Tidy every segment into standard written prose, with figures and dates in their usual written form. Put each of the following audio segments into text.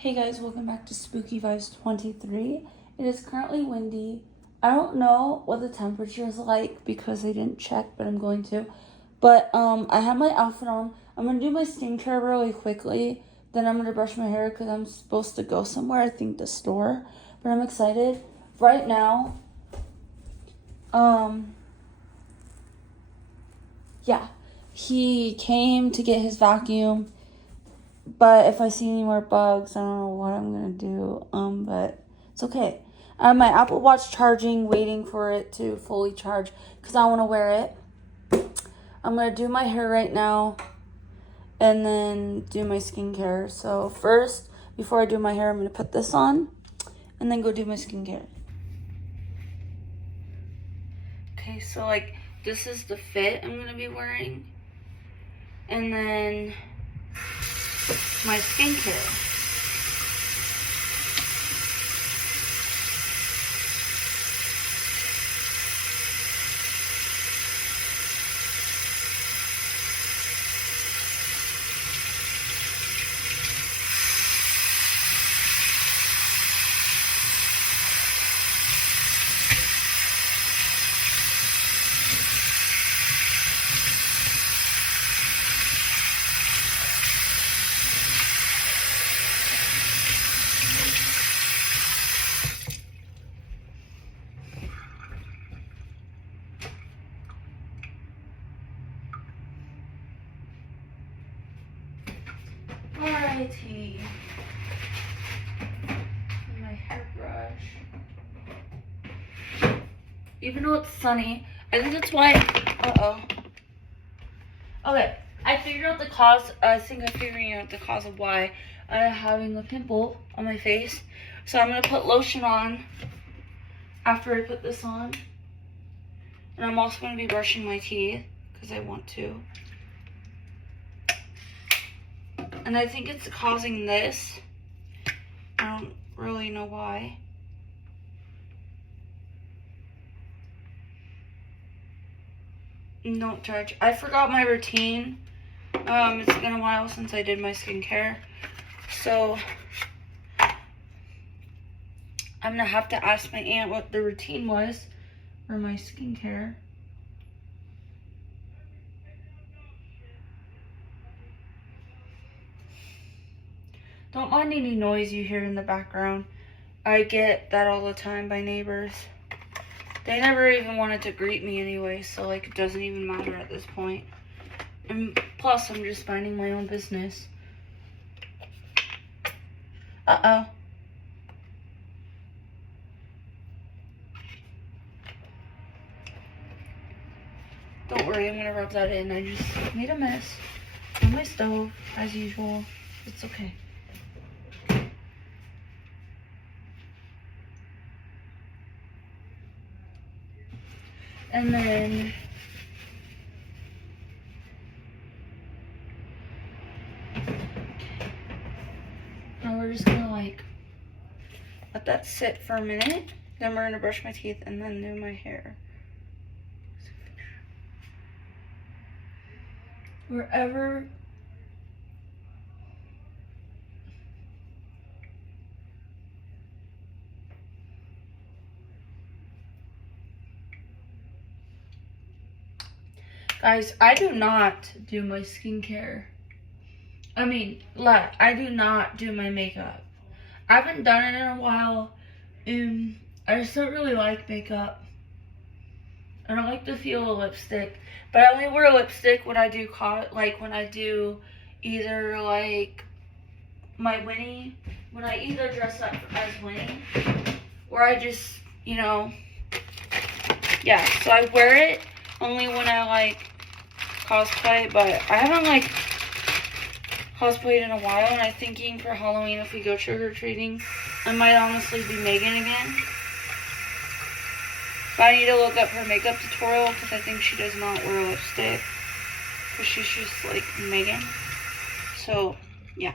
Hey guys, welcome back to Spooky Vibes 23. It is currently windy. I don't know what the temperature is like because I didn't check, but I'm going to. But I have my outfit on. I'm going to do my skincare really quickly. Then I'm going to brush my hair because I'm supposed to go somewhere, I think the store. But I'm excited. Right now, yeah, he came to get his vacuum. But if I see any more bugs, I don't know what I'm gonna do. But it's okay. I have my Apple Watch charging, waiting for it to fully charge because I want to wear it. I'm gonna do my hair right now, and then do my skincare. So first, before I do my hair, I'm gonna put this on, and then go do my skincare. Okay, so like this is the fit I'm gonna be wearing, and then my skincare. Alrighty. My hairbrush. Even though it's sunny, I think that's why. Okay, I figured out the cause. I think I'm figuring out the cause of why I'm having a pimple on my face. So I'm gonna put lotion on after I put this on, and I'm also gonna be brushing my teeth because I want to. And I think it's causing this. I don't really know why. Don't judge. I forgot my routine. It's been a while since I did my skincare. So I'm gonna have to ask my aunt what the routine was for my skincare. Don't mind any noise you hear in the background. I get that all the time by neighbors. They never even wanted to greet me anyway, so like it doesn't even matter at this point. And plus, I'm just minding my own business. Uh-oh. Don't worry, I'm gonna rub that in. I just made a mess on my stove, as usual. It's okay. And then now we're just gonna like let that sit for a minute. Then we're gonna brush my teeth and then do my hair. Wherever guys, I do not do my skincare. I do not do my makeup. I haven't done it in a while, and I just don't really like makeup. I don't like the feel of lipstick, but I only wear lipstick when I do when I do either like my Winnie, when I either dress up as Winnie, or I just, yeah. So I wear it only when I like cosplay, but I haven't like cosplayed in a while, and I'm thinking for Halloween if we go trick-or-treating, I might honestly be Megan again. But I need to look up her makeup tutorial because I think she does not wear lipstick, because she's just like Megan. So, yeah.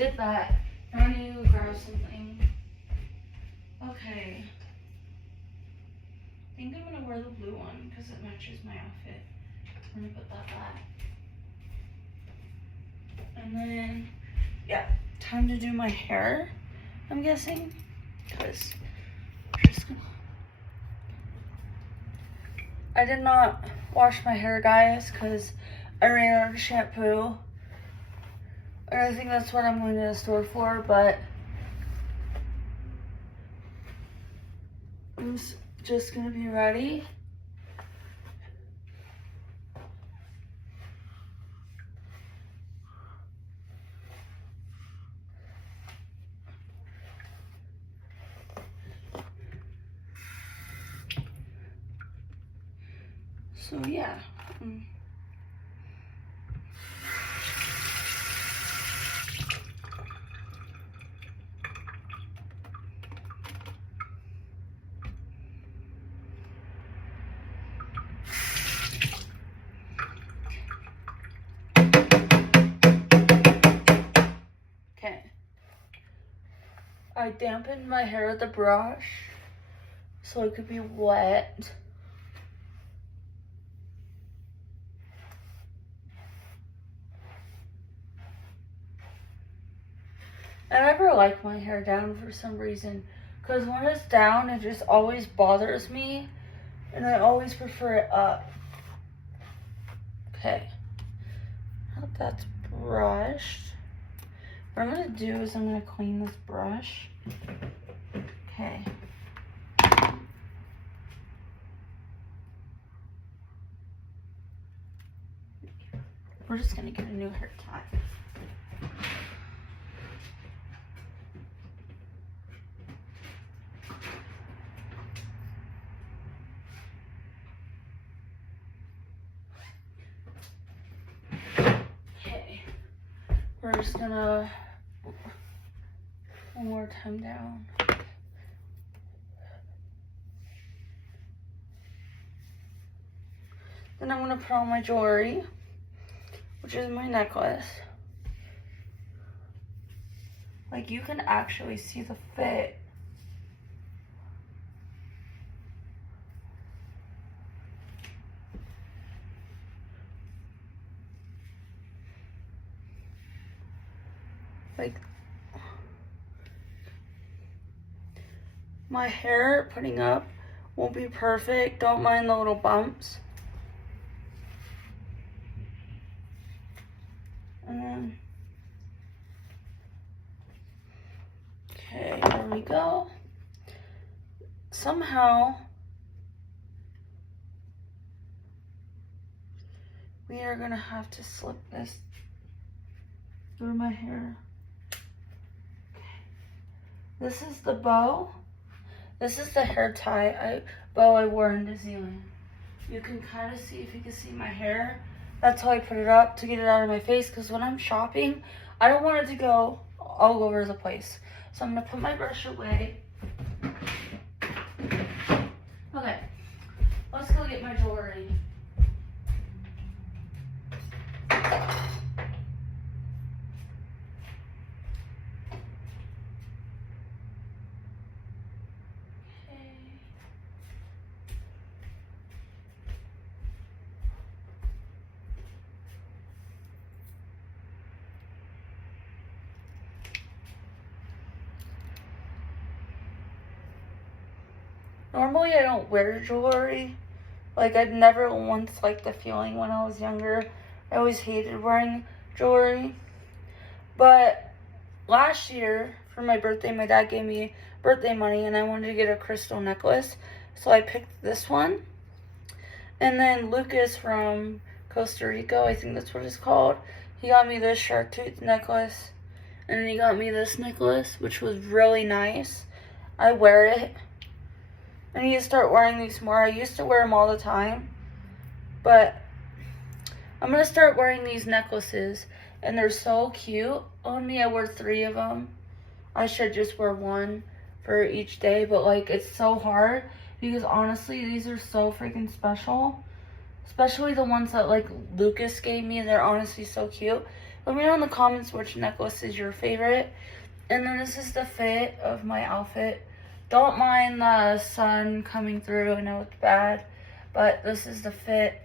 did that. I need to grab something. Okay. I think I'm gonna wear the blue one because it matches my outfit. I'm gonna put that back. And then, yeah, time to do my hair, I'm guessing. Because I did not wash my hair, guys, because I ran out of shampoo. And I think that's what I'm going to the store for, but I'm just going to be ready. So yeah. Okay. I dampened my hair with a brush so it could be wet. I never like my hair down for some reason, because when it's down, it just always bothers me, and I always prefer it up. Okay, now that's brushed. What I'm gonna do is I'm gonna clean this brush. Okay. We're just gonna get a new hair tie. We're just gonna one more time down. Then I'm gonna put on my jewelry, which is my necklace. Like, you can actually see the fit. Like, my hair putting up won't be perfect. Don't mind the little bumps. And then, okay, there we go. Somehow, we are gonna have to slip this through my hair. This is the bow. This is the hair tie bow I wore in New Zealand. You can kind of see, if you can see my hair. That's how I put it up to get it out of my face, because when I'm shopping, I don't want it to go all over the place. So I'm gonna put my brush away. Okay, let's go get my jewelry. Normally I don't wear jewelry. Like, I'd never once liked the feeling when I was younger. I always hated wearing jewelry. But last year, for my birthday, my dad gave me birthday money and I wanted to get a crystal necklace. So I picked this one. And then Lucas from Costa Rica, I think that's what it's called, he got me this shark tooth necklace. And then he got me this necklace, which was really nice. I wear it. I need to start wearing these more. I used to wear them all the time, but I'm going to start wearing these necklaces, and they're so cute on me. I wear 3 of them. I should just wear 1 for each day, but like, it's so hard because honestly, these are so freaking special, especially the ones that like Lucas gave me. They're honestly so cute. Let me know in the comments which necklace is your favorite. And then this is the fit of my outfit. Don't mind the sun coming through. I know it's bad, but this is the fit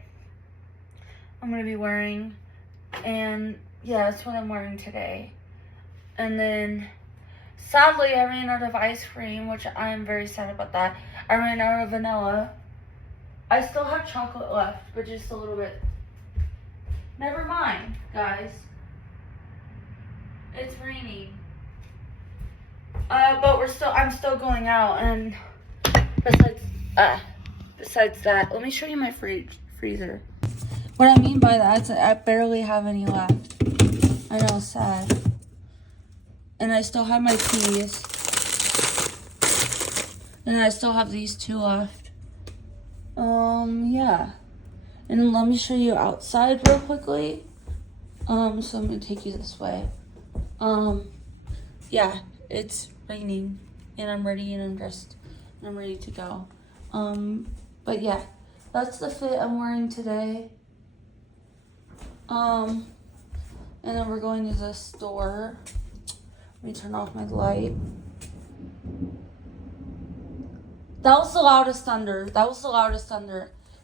I'm going to be wearing. And yeah, that's what I'm wearing today. And then sadly, I ran out of ice cream, which I am very sad about that. I ran out of vanilla. I still have chocolate left, but just a little bit. Never mind, guys. It's raining. But I'm still going out, and besides that, let me show you my freezer. What I mean by that is I barely have any left. I know, sad. And I still have my keys. And I still have these 2 left. Yeah. And then let me show you outside real quickly. So I'm gonna take you this way. Yeah, it's raining, and I'm ready, and I'm dressed, and I'm ready to go. But yeah, that's the fit I'm wearing today. And then we're going to the store. Let me turn off my light. That was the loudest thunder.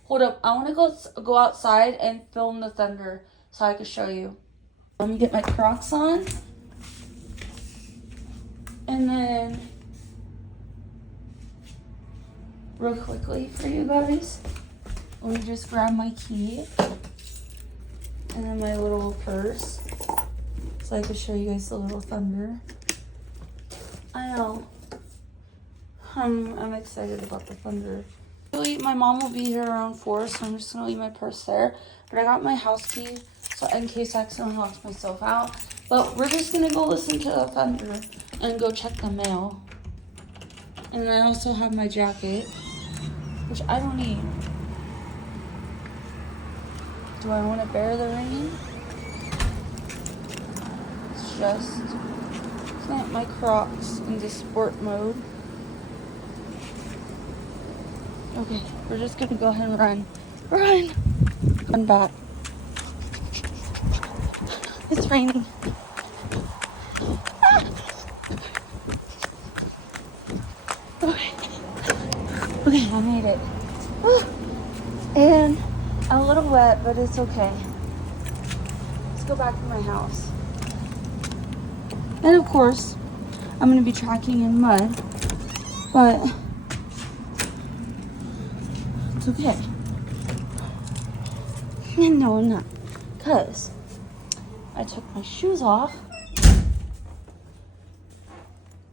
Hold up, I want to go outside and film the thunder so I can show you. Let me get my Crocs on. And then, real quickly for you guys, let me just grab my key and then my little purse so I can show you guys the little thunder. I know. I'm excited about the thunder. My mom will be here around 4, so I'm just gonna leave my purse there. But I got my house key, so in case I accidentally locked myself out. But we're just gonna go listen to the thunder and go check the mail. And I also have my jacket, which I don't need. Do I want to bear the rain? It's not my Crocs in the sport mode. Okay, we're just gonna go ahead and run. Run back. It's raining. Okay, I made it. And I'm a little wet, but it's okay. Let's go back to my house. And of course, I'm gonna be tracking in mud, but it's okay. And no, I'm not, because I took my shoes off.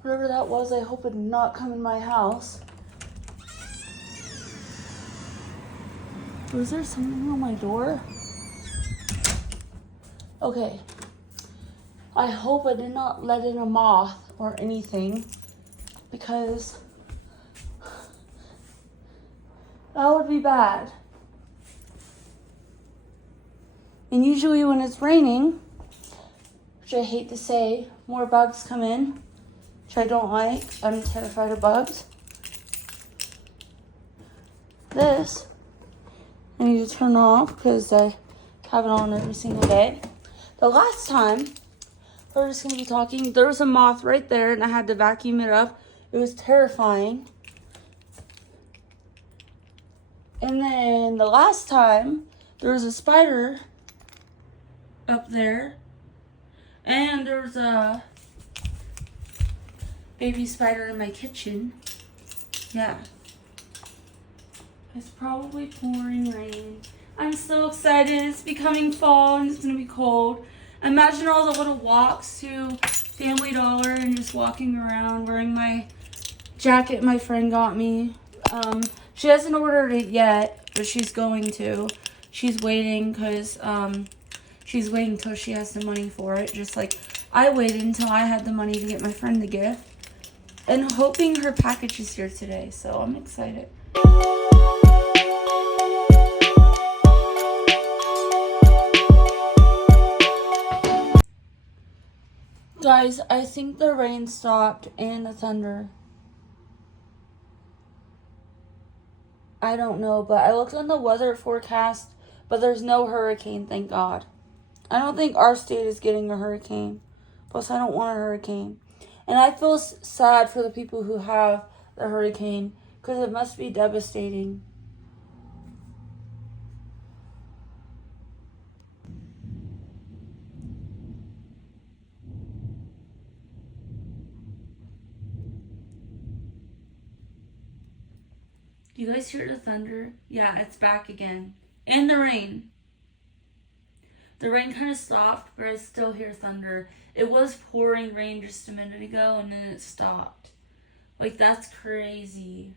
Whatever that was, I hope it did not come in my house. Was there something on my door? Okay. I hope I did not let in a moth or anything, because that would be bad. And usually when it's raining, which I hate to say, more bugs come in, which I don't like. I'm terrified of bugs. This I need to turn off because I have it on every single day. The last time, we're just going to be talking, there was a moth right there and I had to vacuum it up. It was terrifying. And then the last time, there was a spider up there. And there was a baby spider in my kitchen. Yeah. It's probably pouring rain. I'm so excited. It's becoming fall and it's going to be cold. Imagine all the little walks to Family Dollar and just walking around wearing my jacket my friend got me. She hasn't ordered it yet, but she's going to. She's waiting because she's waiting until she has the money for it. Just like I waited until I had the money to get my friend the gift. And hoping her package is here today. So I'm excited. Guys, I think the rain stopped and the thunder. I don't know, but I looked on the weather forecast, but there's no hurricane, thank God. I don't think our state is getting a hurricane. Plus, I don't want a hurricane. And I feel sad for the people who have the hurricane because it must be devastating. Do you guys hear the thunder? Yeah, it's back again. And the rain. The rain kind of stopped, but I still hear thunder. It was pouring rain just a minute ago, and then it stopped. Like, that's crazy.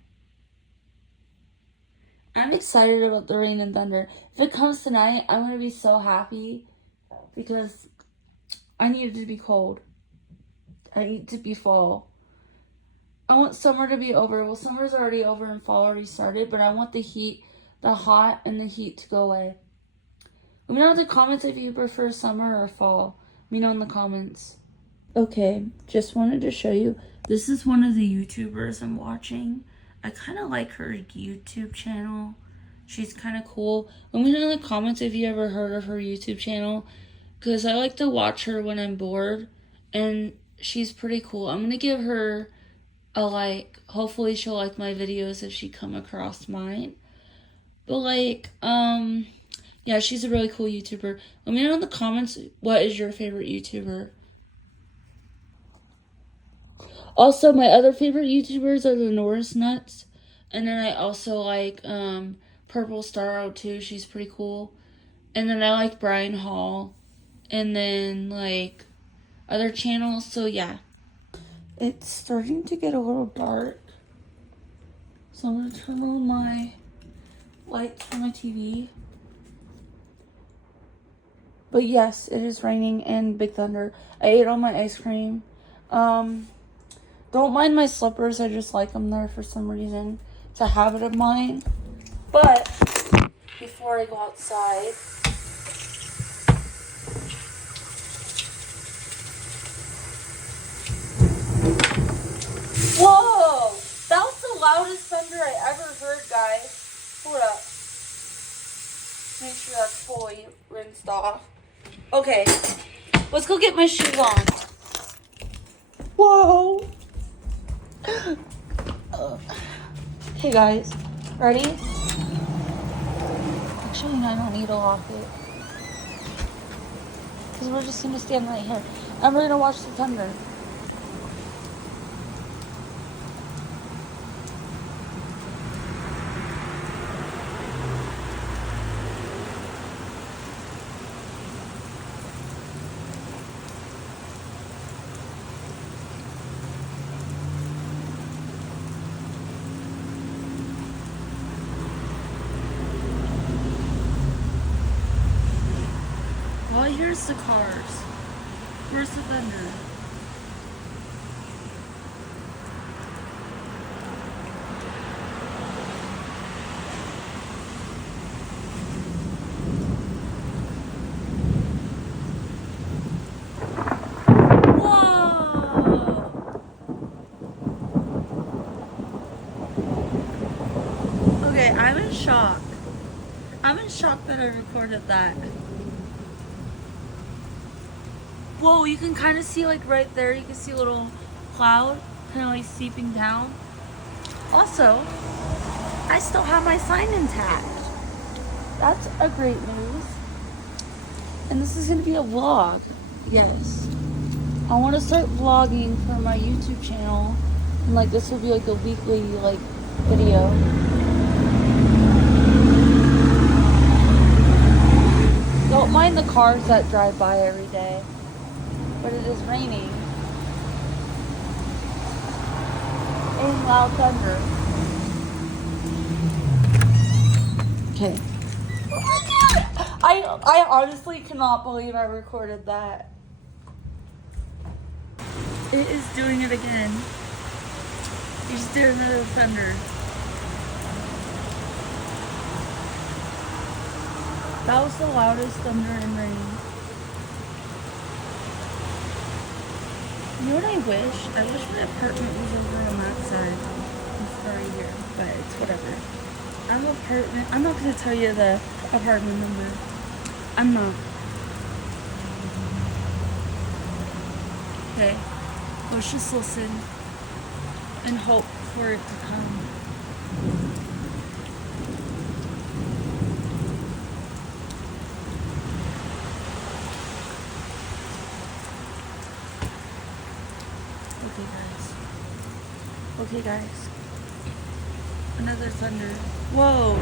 I'm excited about the rain and thunder. If it comes tonight, I'm going to be so happy because I need it to be cold. I need it to be fall. I want summer to be over. Well, summer's already over and fall already started, but I want the heat, the hot and the heat to go away. Let me know in the comments if you prefer summer or fall. Let me know in the comments. Okay, just wanted to show you. This is one of the YouTubers I'm watching. I kind of like her YouTube channel. She's kind of cool. Let me know in the comments if you ever heard of her YouTube channel, because I like to watch her when I'm bored, and she's pretty cool. I'm going to give her a like. Hopefully she'll like my videos if she come across mine. But like, yeah, she's a really cool YouTuber. Let me know in the comments what is your favorite YouTuber. Also, my other favorite YouTubers are the Norris Nuts. And then I also like Purple Star 02. She's pretty cool. And then I like Brian Hall. And then like other channels. So yeah. It's starting to get a little dark. So I'm going to turn on my lights for my TV. But yes, it is raining and big thunder. I ate all my ice cream. Don't mind my slippers. I just like them there for some reason. It's a habit of mine. But before I go outside, whoa! That was the loudest thunder I ever heard, guys. Hold up. Make sure that's fully rinsed off. Okay, let's go get my shoes on. Whoa! Hey guys, ready? Actually, no, I don't need to lock it. Because we're just going to stand right here. And we're going to watch the thunder. Oh, here's the cars. Where's the thunder? Whoa! Okay, I'm in shock. I'm in shock that I recorded that. Whoa, you can kind of see like right there, you can see a little cloud kind of like seeping down. Also, I still have my sign intact. That's a great news. And this is going to be a vlog. Yes. I want to start vlogging for my YouTube channel. And like this will be like a weekly like video. Don't mind the cars that drive by every day. But it is raining. And loud thunder. Okay. Oh my god! I honestly cannot believe I recorded that. It is doing it again. You just did another thunder. That was the loudest thunder and rain. You know what I wish? I wish my apartment was over on that side. It's right here, but it's whatever. I'm not going to tell you the apartment number. I'm not. Okay, let's just listen and hope for it to come. Okay guys, another thunder. Whoa.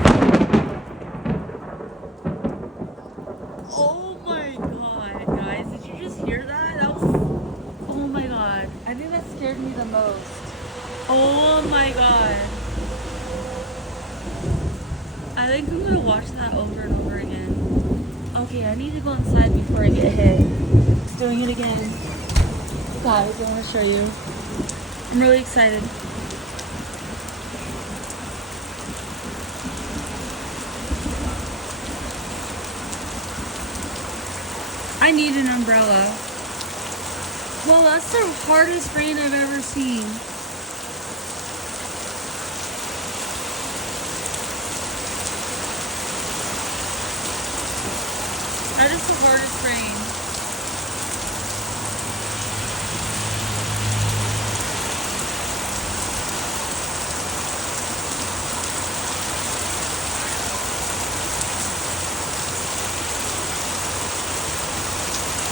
Oh my god, guys, did you just hear that? That was, oh my god. I think that scared me the most. Oh my god. I think I'm gonna watch that over and over again. Okay, I need to go inside before I get hit. It's doing it again. Guys, I want to show you. I'm really excited. I need an umbrella. Well, that's the hardest rain I've ever seen. That is the hardest rain.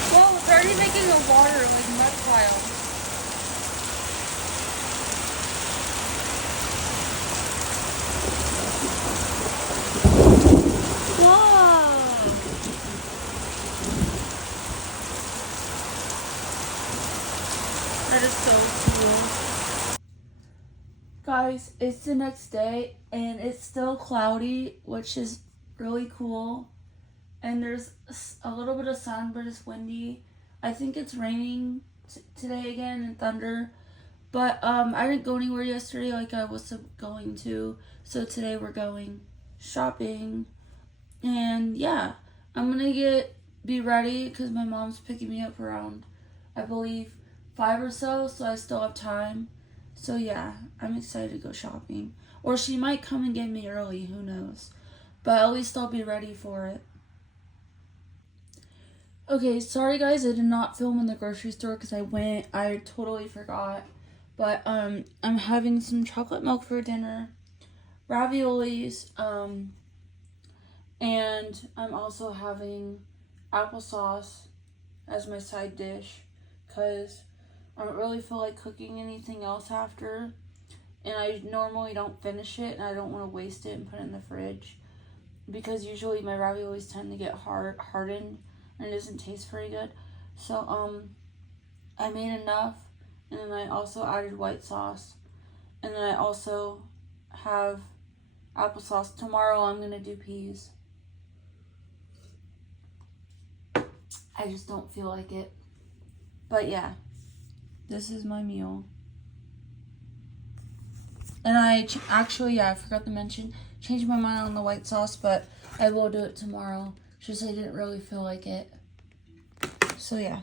Whoa, it's already making a water, like, mud pile. That is so cool. Guys, it's the next day and it's still cloudy, which is really cool. And there's a little bit of sun, but it's windy. I think it's raining today again and thunder. But I didn't go anywhere yesterday like I was going to. So today we're going shopping. And yeah, I'm gonna be ready because my mom's picking me up around, I believe, 5 or so I still have time. So yeah, I'm excited to go shopping. Or she might come and get me early, who knows. But at least I'll be ready for it. Okay, sorry guys, I did not film in the grocery store because I totally forgot. But I'm having some chocolate milk for dinner, raviolis, and I'm also having applesauce as my side dish because I don't really feel like cooking anything else after, and I normally don't finish it, and I don't want to waste it and put it in the fridge because usually my raviolis tend to get hardened and it doesn't taste very good. So I made enough, and then I also added white sauce, and then I also have applesauce. Tomorrow I'm gonna do peas. I just don't feel like it. But yeah, this is my meal. And I I forgot to mention, changed my mind on the white sauce, but I will do it tomorrow. Just I didn't really feel like it. So yeah.